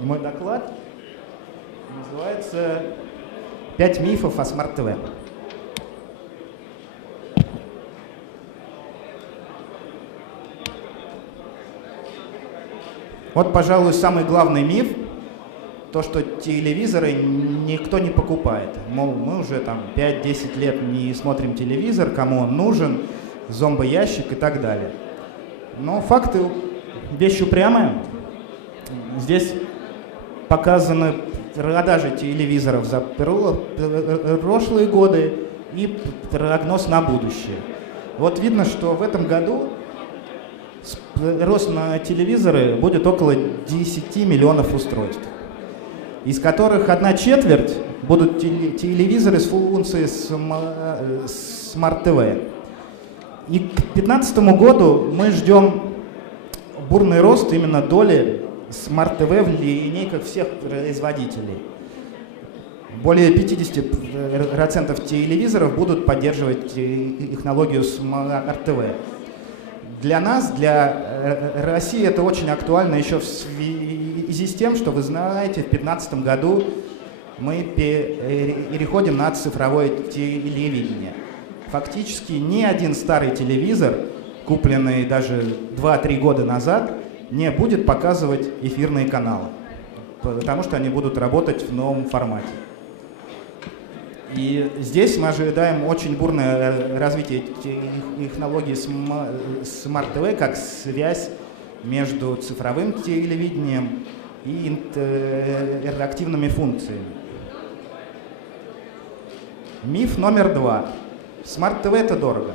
И мой доклад называется «5 мифов о смарт-ТВ». Вот, пожалуй, самый главный миф, то, что телевизоры никто не покупает. Мол, мы уже там 5-10 лет не смотрим телевизор, кому он нужен, зомбоящик и так далее. Но факты вещь упрямая. Здесь показаны продажи телевизоров за прошлые годы и прогноз на будущее. Вот видно, что в этом году рост на телевизоры будет около 10 миллионов устройств, из которых 1/4 будут телевизоры с функцией смарт-ТВ. И к 2015 году мы ждем бурный рост именно доли смарт-ТВ в линейках всех производителей. Более 50% телевизоров будут поддерживать технологию смарт-ТВ. Для нас, для России это очень актуально еще в связи с тем, что вы знаете, в 2015 году мы переходим на цифровое телевидение. Фактически ни один старый телевизор, купленный даже 2-3 года назад, не будет показывать эфирные каналы, потому что они будут работать в новом формате. И здесь мы ожидаем очень бурное развитие технологий смарт-ТВ как связь между цифровым телевидением и интерактивными функциями. Миф номер 2. Смарт-ТВ — это дорого.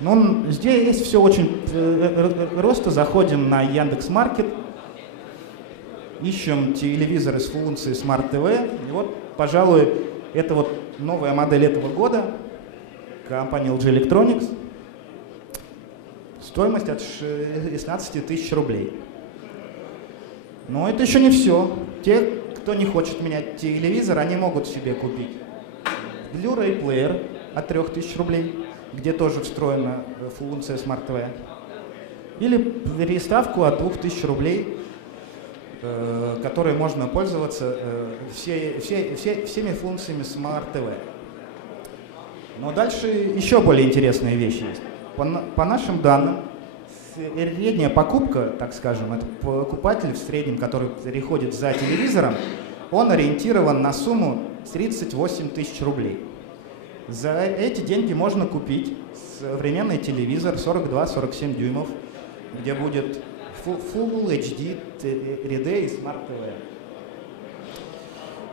Но здесь все очень просто. Заходим на Яндекс.Маркет, ищем телевизоры с функцией смарт-ТВ. И вот, пожалуй, это вот новая модель этого года, компания LG Electronics. Стоимость от 16 тысяч рублей. Но это еще не все. Те, кто не хочет менять телевизор, они могут себе купить Blu-ray плеер от 3000 рублей, где тоже встроена функция смарт-ТВ. Или приставку от 2000 рублей, которой можно пользоваться всеми функциями смарт-ТВ. Но дальше еще более интересные вещи есть. По нашим данным, средняя покупка, так скажем, это покупатель в среднем, который переходит за телевизором, он ориентирован на сумму 38 тысяч рублей. За эти деньги можно купить современный телевизор 42-47 дюймов, где будет Full HD, 3D и Smart TV.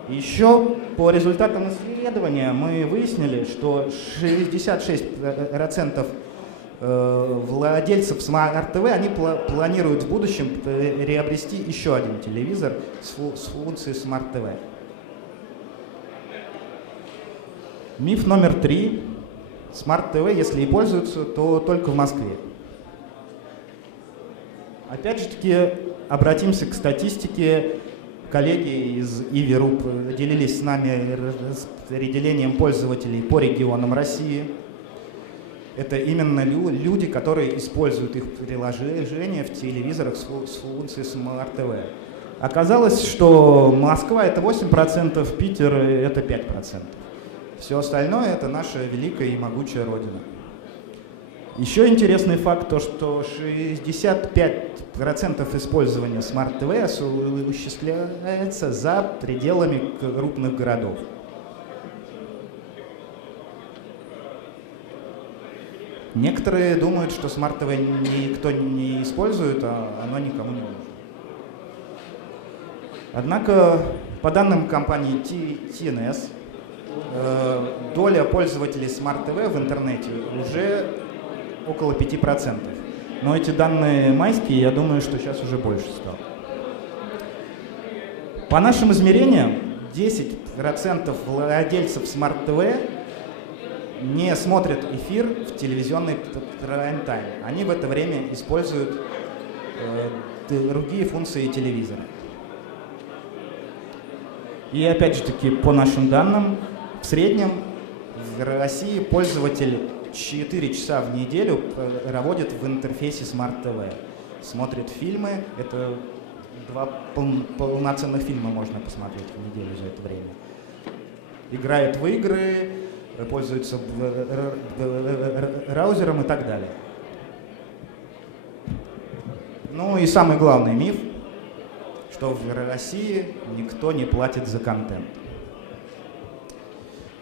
Еще по результатам исследования мы выяснили, что 66% владельцев Smart TV они планируют в будущем приобрести еще один телевизор с функцией Smart TV. Миф номер 3. Smart TV, если и пользуются, то только в Москве. Опять же таки, обратимся к статистике. Коллеги из Иви.ру делились с нами распределением пользователей по регионам России. Это именно люди, которые используют их приложения в телевизорах с функцией Smart TV. Оказалось, что Москва — это 8%, Питер — это 5%. Все остальное — это наша великая и могучая Родина. Еще интересный факт, то, что 65% использования Smart TV осуществляется за пределами крупных городов. Некоторые думают, что Smart TV никто не использует, а оно никому не нужно. Однако, по данным компании TNS, доля пользователей Smart TV в интернете уже около 5%. Но эти данные майские, я думаю, что сейчас уже больше стало. По нашим измерениям, 10% владельцев Smart TV не смотрят эфир в телевизионный прайм-тайм. Они в это время используют другие функции телевизора. И опять же таки, по нашим данным, в среднем в России пользователь 4 часа в неделю проводит в интерфейсе Smart TV. Смотрит фильмы, это 2 полноценных фильма можно посмотреть в неделю за это время. Играет в игры, пользуется браузером и так далее. Ну и самый главный миф, что в России никто не платит за контент.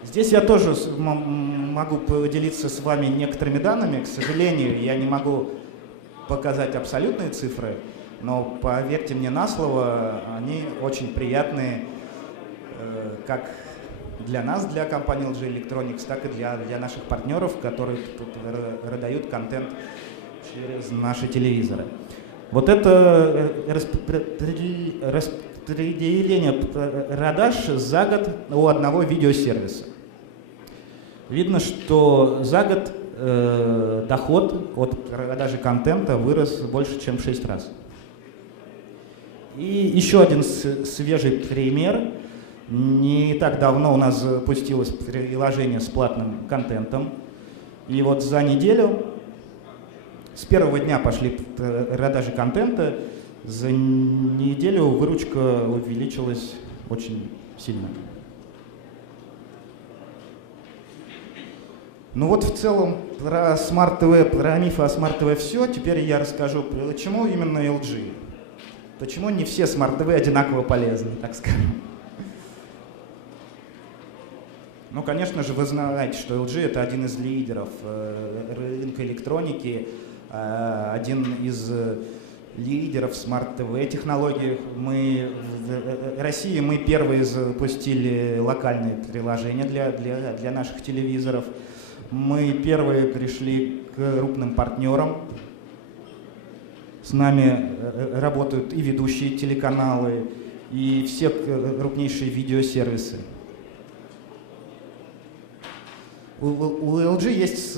Здесь я тоже могу поделиться с вами некоторыми данными. К сожалению, я не могу показать абсолютные цифры, но поверьте мне на слово, они очень приятные, как для нас, для компании LG Electronics, так и для наших партнеров, которые продают контент через наши телевизоры. Вот это распределение продаж за год у одного видеосервиса. Видно, что за год доход от продажи контента вырос больше, чем в 6 раз. И еще один свежий пример. Не так давно у нас запустилось приложение с платным контентом. И вот за неделю, с первого дня пошли продажи контента, за неделю выручка увеличилась очень сильно. Ну вот в целом про Smart TV, про мифы о Smart TV все. Теперь я расскажу, почему именно LG. Почему не все Smart TV одинаково полезны, так скажем. Ну, конечно же, вы знаете, что LG это один из лидеров рынка электроники, один из лидеров Smart TV технологий. В России мы первые запустили локальные приложения для наших телевизоров. Мы первые пришли к крупным партнерам. С нами работают и ведущие телеканалы, и все крупнейшие видеосервисы. У LG есть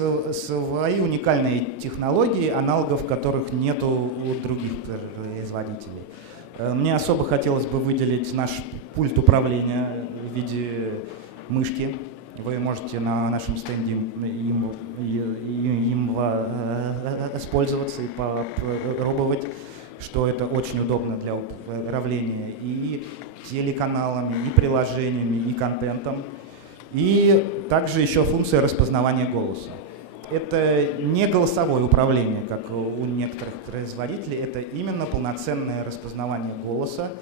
свои уникальные технологии, аналогов которых нет у других производителей. Мне особо хотелось бы выделить наш пульт управления в виде мышки. Вы можете на нашем стенде им воспользоваться и попробовать, что это очень удобно для управления и телеканалами, и приложениями, и контентом. И также еще функция распознавания голоса. Это не голосовое управление, как у некоторых производителей, это именно полноценное распознавание голоса,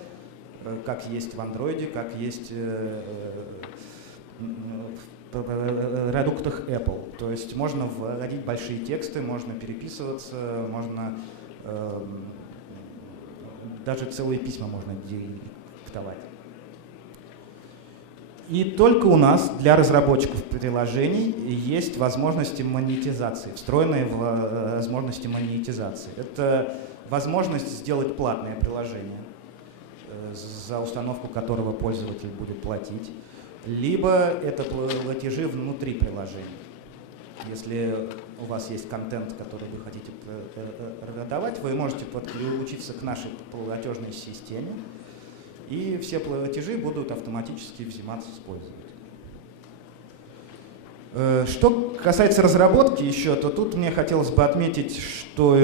как есть в Android, как есть в продуктах Apple. То есть можно вводить большие тексты, можно переписываться, можно даже целые письма можно диктовать. И только у нас для разработчиков приложений есть возможности монетизации, встроенные возможности монетизации. Это возможность сделать платное приложение, за установку которого пользователь будет платить, либо это платежи внутри приложения. Если у вас есть контент, который вы хотите продавать, вы можете подключиться к нашей платежной системе, и все платежи будут автоматически взиматься с пользователя. Что касается разработки еще, то тут мне хотелось бы отметить, что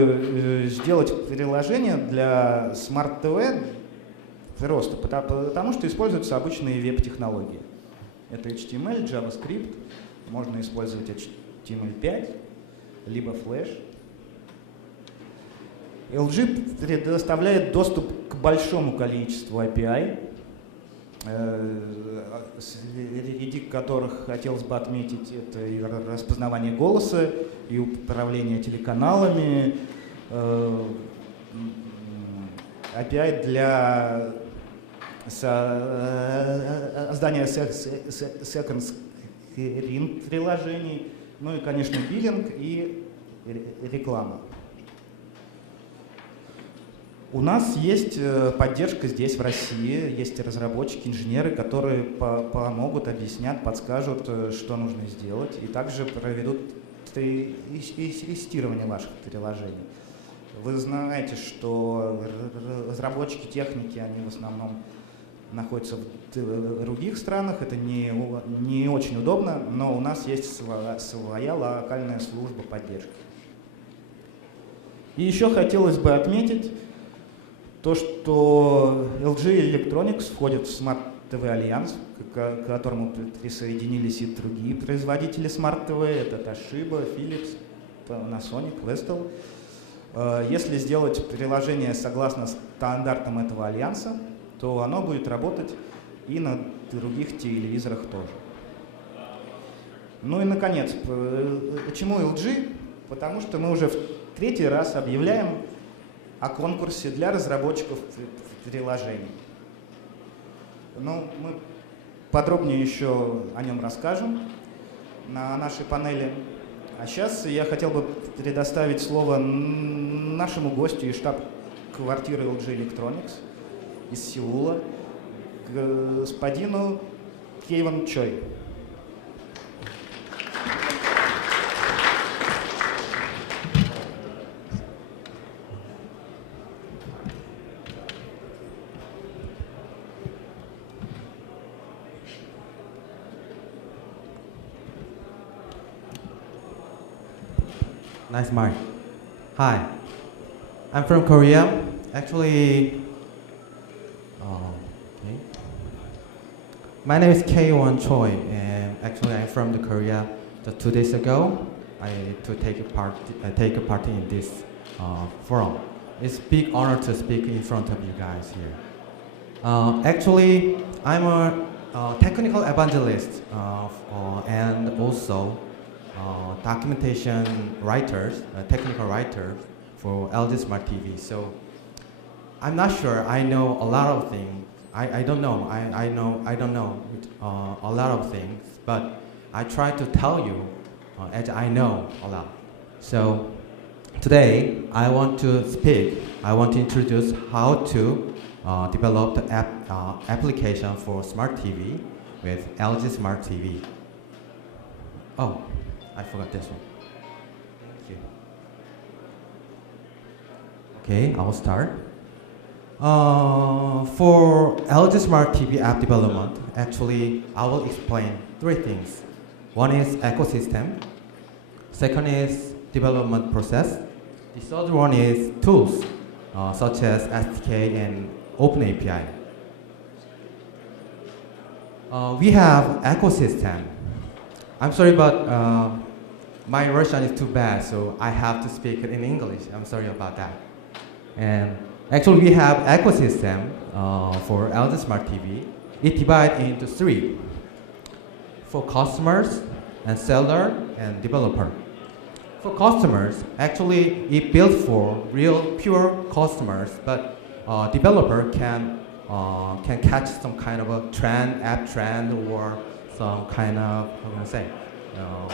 сделать приложение для Smart TV просто, потому что используются обычные веб-технологии. Это HTML, JavaScript, можно использовать HTML5, либо Flash. LG предоставляет доступ к большому количеству API, среди которых хотелось бы отметить это и распознавание голоса, и управление телеканалами, API для создания second screen приложений, ну и, конечно, биллинг и реклама. У нас есть поддержка здесь, в России, есть разработчики, инженеры, которые помогут, объяснят, подскажут, что нужно сделать, и также проведут тестирование ваших приложений. Вы знаете, что разработчики техники, они в основном находятся в других странах, это не очень удобно, но у нас есть своя локальная служба поддержки. И еще хотелось бы отметить то, что LG Electronics входит в Smart TV Альянс, к которому присоединились и другие производители Smart TV, это Toshiba, Philips, Panasonic, Vestel. Если сделать приложение согласно стандартам этого альянса, то оно будет работать и на других телевизорах тоже. Ну и наконец, почему LG? Потому что мы уже в третий раз объявляем о конкурсе для разработчиков приложений. Ну, мы подробнее еще о нем расскажем на нашей панели. А сейчас я хотел бы предоставить слово нашему гостю из штаб-квартиры LG Electronics из Сеула, господину Kaywon Choi. Nice mic. Hi, I'm from Korea. Actually, okay. My name is Kaywon Choi, and actually I'm from the Korea. Just 2 days ago, I take a part in this forum. It's a big honor to speak in front of you guys here. Actually, I'm a technical evangelist and also documentation writers, technical writer for LG Smart TV. So I'm not sure. I know a lot of things. I don't know. I don't know a lot of things. But I try to tell you as I know a lot. So today I want to speak. I want to introduce how to develop the application for Smart TV with LG Smart TV. Oh. I forgot this one. Thank you. Okay, I'll start. For LG Smart TV app development, actually, I will explain 3 things. One is ecosystem. Second is development process. The third one is tools, such as SDK and OpenAPI. We have ecosystem. I'm sorry, but my Russian is too bad, so I have to speak it in English. I'm sorry about that. And actually, we have ecosystem for LG Smart TV. It divides into 3: for customers, and seller, and developer. For customers, actually, it built for real, pure customers, but developer can catch some kind of a trend, app trend, or some kind of, how can I say,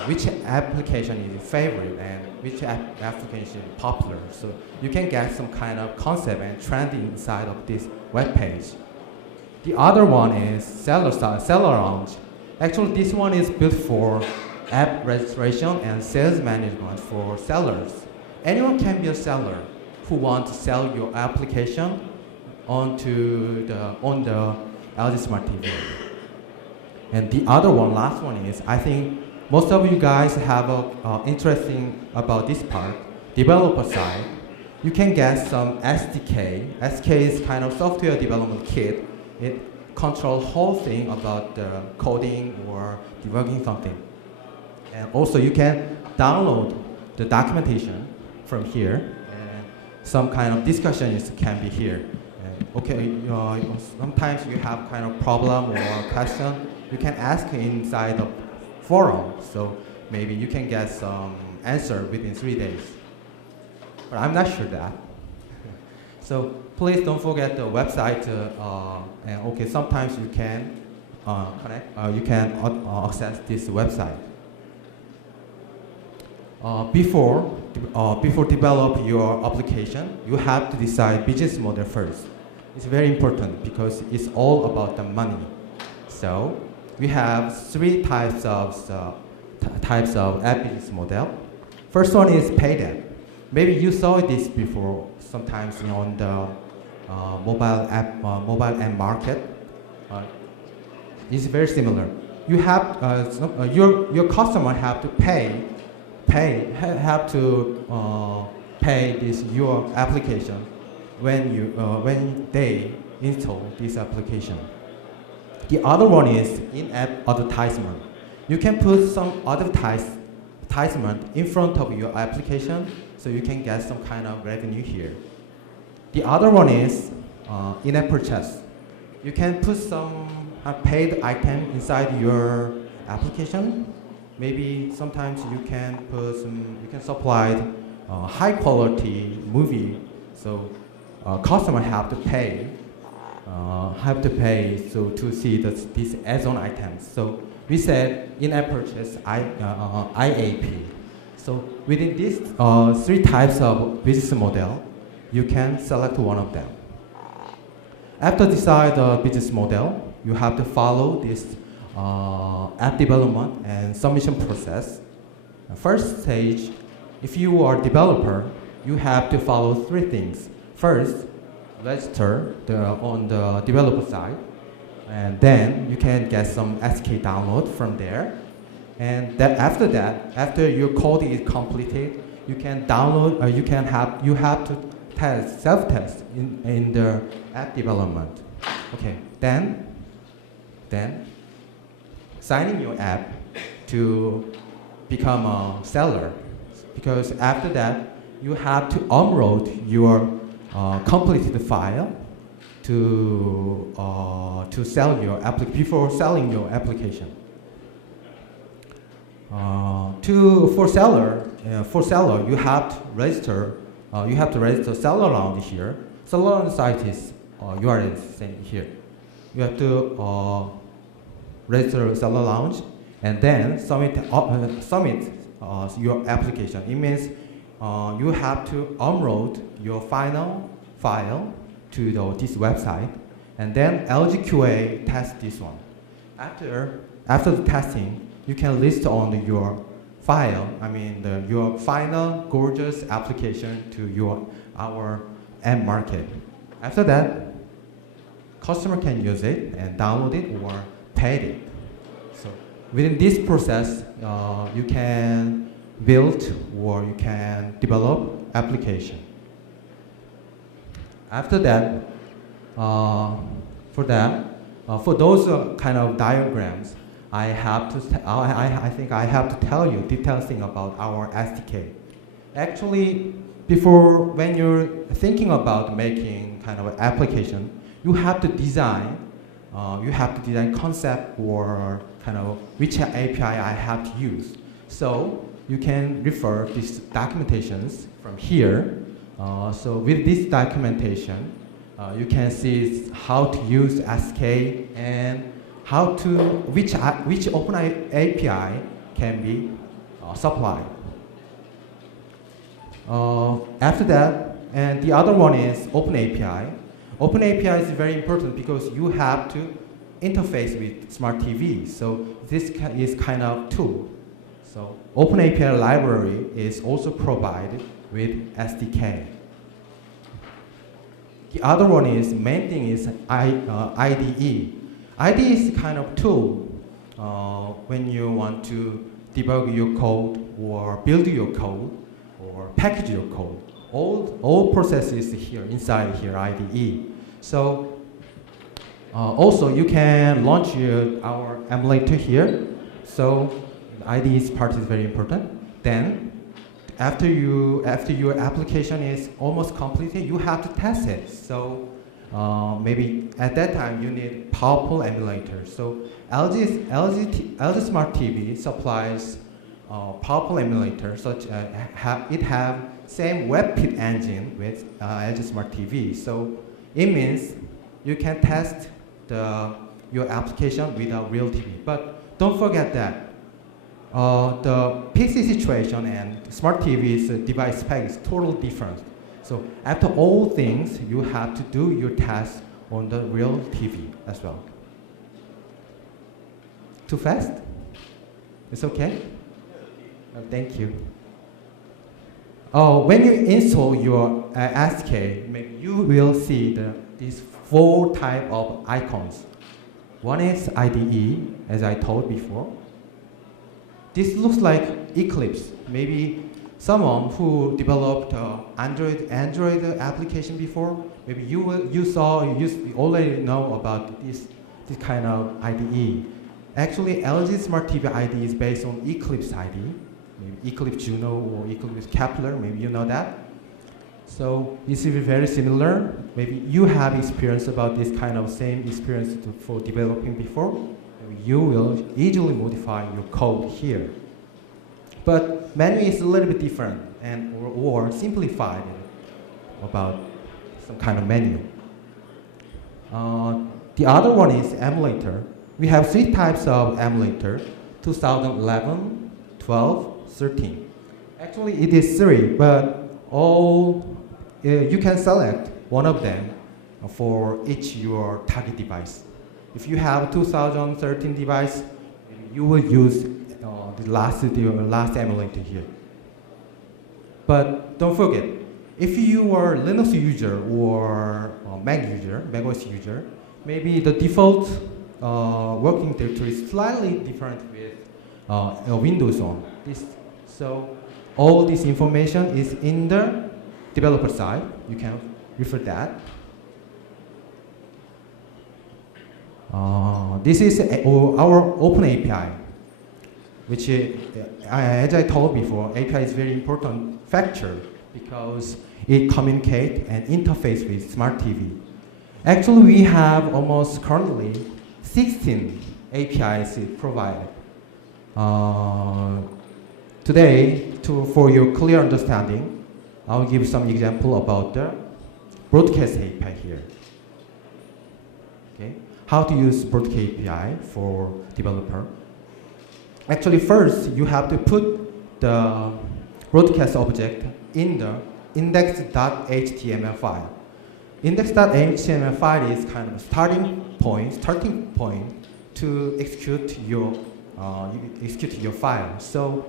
which application is favorite and which application is popular. So you can get some kind of concept and trend inside of this web page. The other one is seller launch. Actually, this one is built for app registration and sales management for sellers. Anyone can be a seller who wants to sell your application on the LG Smart TV. And the other one, last one is, I think most of you guys have interesting about this part, developer side. You can get some SDK. SDK is kind of software development kit. It controls whole thing about the coding or debugging something. And also you can download the documentation from here, and some kind of discussions can be here. And okay, sometimes you have kind of problem or question, you can ask inside the forum, so maybe you can get some answer within 3 days. But I'm not sure that. So please don't forget the website. And okay, sometimes you can access this website. Before develop your application, you have to decide business model first. It's very important because it's all about the money. So we have 3 types of app business model. First one is paid app. Maybe you saw this before, sometimes on the mobile app market. It's very similar. You have your customer have to pay this your application when they install this application. The other one is in-app advertisement. You can put some advertisement in front of your application, so you can get some kind of revenue here. The other one is in-app purchase. You can put some paid item inside your application. Maybe sometimes you can supply high quality movie, so customer have to pay to see these add-on items. So we said in-app purchase IAP. So within these three types of business model, you can select one of them. After decide the business model, you have to follow this app development and submission process. First stage, if you are a developer, you have to follow three things. First, register on the developer side, and then you can get some SK download from there. And after that, after your code is completed, you can download. You have to self-test in the app development. Okay, then signing your app to become a seller, because after that you have to upload your completed file to sell your before selling your application. For seller, you have to register. You have to register seller lounge here. Seller lounge site is URL is same here. You have to register seller lounge and then submit your application. It means you have to upload your final file to this website, and then LGQA test this one. After the testing, you can list on your file, your final gorgeous application to our end market. After that, customer can use it and download it or pay it. So within this process, you can build or you can develop application. After that, for those kind of diagrams, I think I have to tell you detailed thing about our SDK. Actually, when you're thinking about making kind of an application, you have to design concept or kind of which API I have to use. So you can refer these documentations from here. So with this documentation, you can see how to use SK and which open API can be supplied. After that, and the other one is Open API. Open API is very important because you have to interface with smart TV. So this is kind of tool. So Open API library is also provided with SDK. The other one is main thing is IDE. IDE is kind of tool when you want to debug your code or build your code or package your code. All processes here inside here IDE. So also you can launch our emulator here. So IDE's part is very important. Then after your application is almost completed, you have to test it. So maybe at that time you need powerful emulator. So LG Smart TV supplies powerful emulator, such it have same WebKit engine with LG Smart TV. So it means you can test your application with a real TV. But don't forget that the PC situation and Smart TV's device spec is totally different. So after all things, you have to do your test on the real TV as well. Too fast? It's okay? Thank you. When you install your SDK, you will see these 4 types of icons. One is IDE, as I told before. This looks like Eclipse. Maybe someone who developed Android application before, maybe you already know about this kind of IDE. Actually, LG Smart TV IDE is based on Eclipse IDE, maybe Eclipse Juno or Eclipse Kepler, maybe you know that. So this is very similar. Maybe you have experience about this kind of same experience for developing before. Maybe you will easily modify your code here. But menu is a little bit different and or simplified about some kind of menu. The other one is emulator. We have 3 types of emulator: 2011, 12, 13. Actually, it is 3, but you can select one of them for each your target device. If you have a 2013 device, you will use the last emulator here. But don't forget, if you are Linux user or Mac user, macOS user, maybe the default working directory is slightly different with Windows on. So all this information is in the developer side. You can refer that. This is our open API, which as I told before, API is very important factor because it communicates and interface with smart TV. Actually, we have almost currently 16 APIs provided. Today, for your clear understanding, I'll give some example about the broadcast API here. Okay, how to use broadcast API for developer. Actually, first you have to put the broadcast object in the index.html file. Index.html file is kind of a starting point to execute your file. So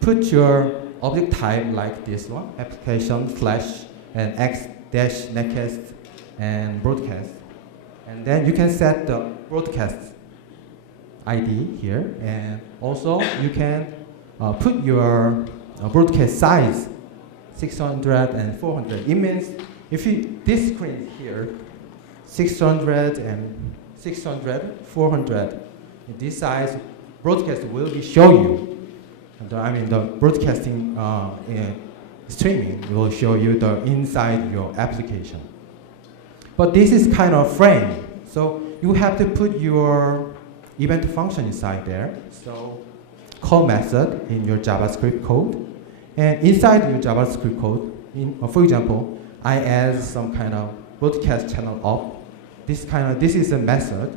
put your object type like this one, application / and x-next and broadcast. And then you can set the broadcast ID here, and also you can put your broadcast size 600 and 400. It means if this screen here, 600 and 600, 400, this size broadcast will be show you. The broadcasting streaming will show you the inside your application. But this is kind of frame, so you have to put your event function inside there. So call method in your JavaScript code, and inside your JavaScript code, for example, I add some kind of broadcast channel up. This is a method.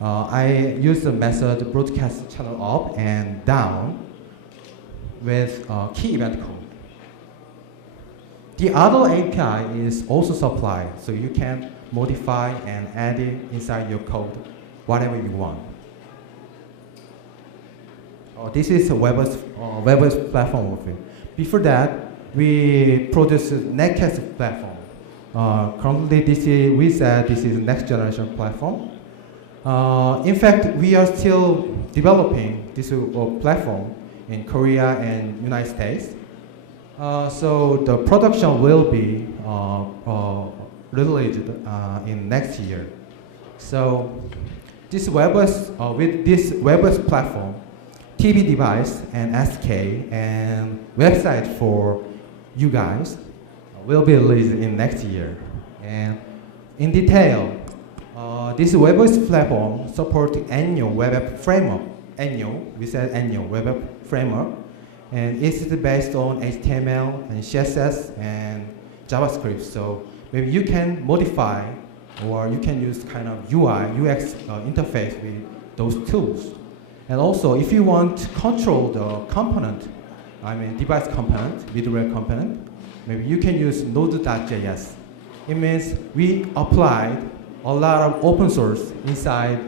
I use the method broadcast channel up and down with key event code. The other API is also supplied, so you can modify and add it inside your code, whatever you want. This is a web-based platform of it. Before that, we produced a Netcast platform. Currently, we said this is a next generation platform. In fact, we are still developing this platform in Korea and United States. So the production will be released in next year. So this with this web-based platform, TV device and SK and website for you guys will be released in next year. And in detail, this web-based platform supports annual web app framework. We said annual web app framework, and it's based on HTML and CSS and JavaScript. So maybe you can modify, or you can use kind of UI, UX interface with those tools. And also, if you want to control the component, device component, middleware component, maybe you can use node.js. It means we applied a lot of open source inside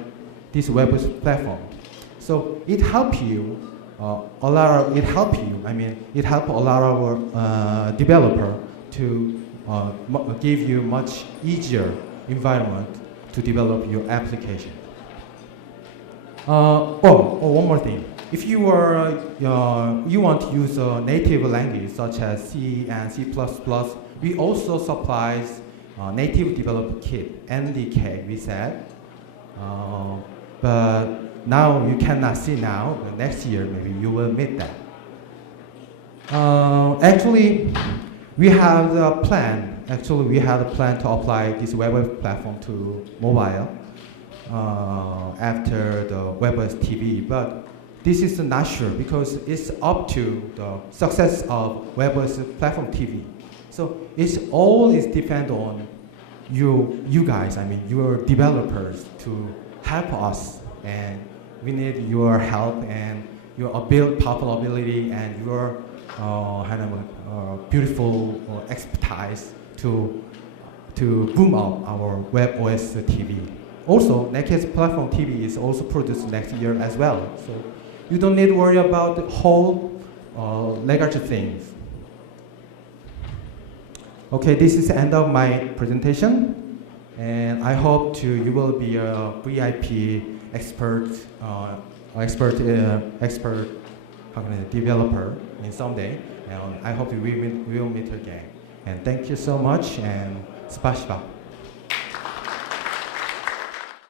this web platform. So it helps you it helps a lot of developer to give you much easier environment to develop your application. One more thing. if you you want to use a native language such as C and C++, we also supplies native developed kit, NDK, we said. But now you cannot see now. Next year maybe you will meet that. Actually, we have the plan. Actually, we have a plan to apply this web platform to mobile after the WebOS TV. But this is not sure because it's up to the success of WebOS platform TV. So it's all is depend on you guys. I mean, your developers to help us, and we need your help and your powerful ability and your beautiful expertise to boom up our WebOS TV. Also, next platform TV is also produced next year as well. So you don't need to worry about the whole legacy things. Okay, this is the end of my presentation, and I hope you will be a VIP expert developer in someday, and I hope we will meet again. And thank you so much, and spasiba.